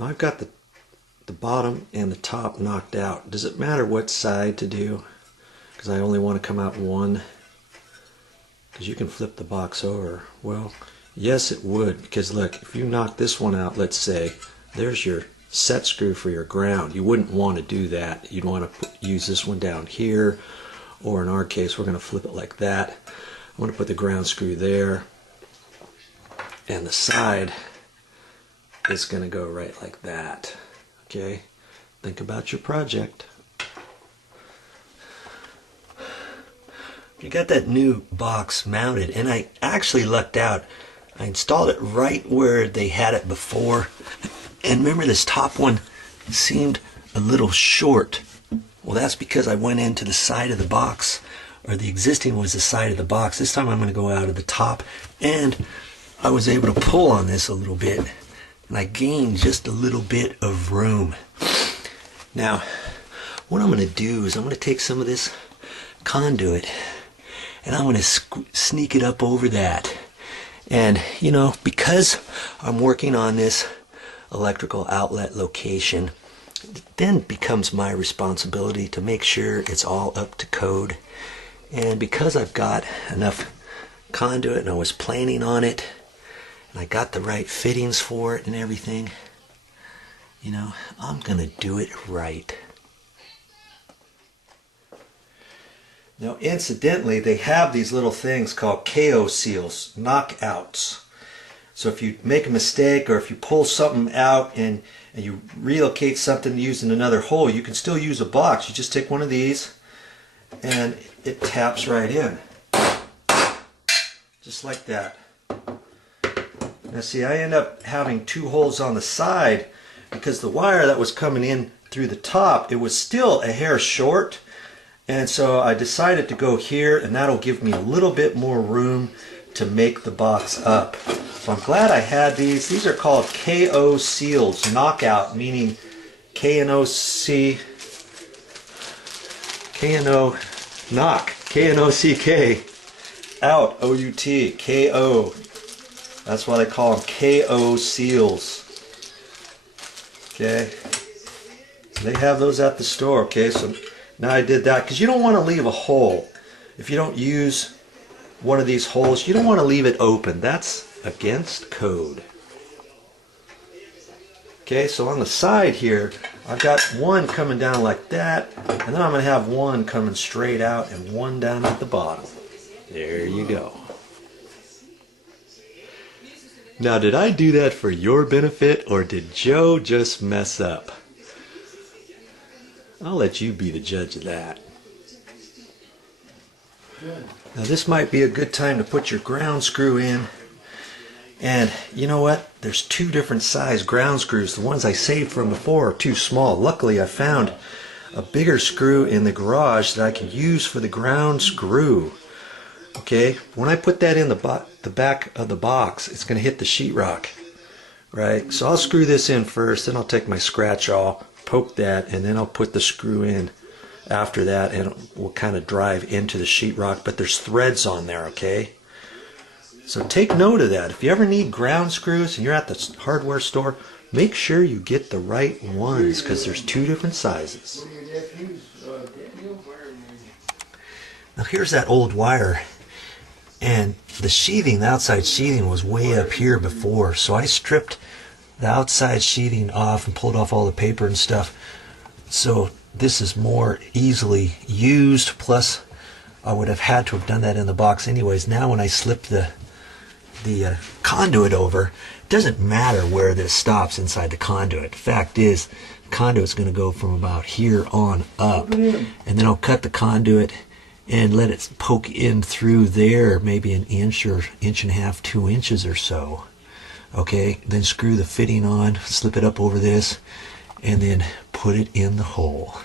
Now I've got the bottom and the top knocked out. Does it matter what side to do? Because I only want to come out one. Because you can flip the box over. Well, yes it would, because look, if you knock this one out, let's say, there's your set screw for your ground. You wouldn't want to do that. You'd want to use this one down here, or in our case we're going to flip it like that. I want to put the ground screw there, and the side is going to go right like that. Okay, think about your project. You got that new box mounted, and I actually lucked out. I installed it right where they had it before, and remember this top one seemed a little short. Well, that's because I went into the side of the box, or the existing was the side of the box. This time I'm going to go out of the top, and I was able to pull on this a little bit, and I gained just a little bit of room. Now, what I'm going to do is I'm going to take some of this conduit, and I'm going to sneak it up over that. And, you know, because I'm working on this electrical outlet location, it then becomes my responsibility to make sure it's all up to code. And because I've got enough conduit and I was planning on it, and I got the right fittings for it and everything, you know, I'm gonna do it right. Now, incidentally, they have these little things called KO seals, knockouts. So if you make a mistake, or if you pull something out and you relocate something using another hole, you can still use a box. You just take one of these and it taps right in. Just like that. Now see, I end up having two holes on the side because the wire that was coming in through the top, it was still a hair short. And so I decided to go here, and that'll give me a little bit more room to make the box up. So I'm glad I had these. These are called KO seals, knockout, meaning K-N-O-C, K-N-O, knock, K-N-O-C-K, out, O-U-T, K-O. That's why they call them KO seals. Okay, they have those at the store. Okay, so now I did that because you don't want to leave a hole. If you don't use one of these holes, you don't want to leave it open. That's against code. Okay, so on the side here, I've got one coming down like that, and then I'm going to have one coming straight out and one down at the bottom. There you go. Now, did I do that for your benefit, or did Joe just mess up? I'll let you be the judge of that. Now this might be a good time to put your ground screw in. And you know what? There's two different size ground screws. The ones I saved from before are too small. Luckily I found a bigger screw in the garage that I can use for the ground screw. Okay, when I put that in the back of the box, it's going to hit the sheetrock. Right? So I'll screw this in first, then I'll take my scratch awl, poke that, and then I'll put the screw in after that, and it will kind of drive into the sheetrock, but there's threads on there, okay? So take note of that. If you ever need ground screws and you're at the hardware store, make sure you get the right ones, because there's two different sizes. Now here's that old wire, and the sheathing, the outside sheathing was way up here before, so I stripped the outside sheathing off and pulled off all the paper and stuff, so this is more easily used. Plus I would have had to have done that in the box anyways. Now when I slip the conduit over, it doesn't matter where this stops inside the conduit. Fact is, the conduit's going to go from about here on up, and then I'll cut the conduit and let it poke in through there, maybe an inch or inch and a half, 2 inches or so. Okay, then screw the fitting on, slip it up over this, and then put it in the hole.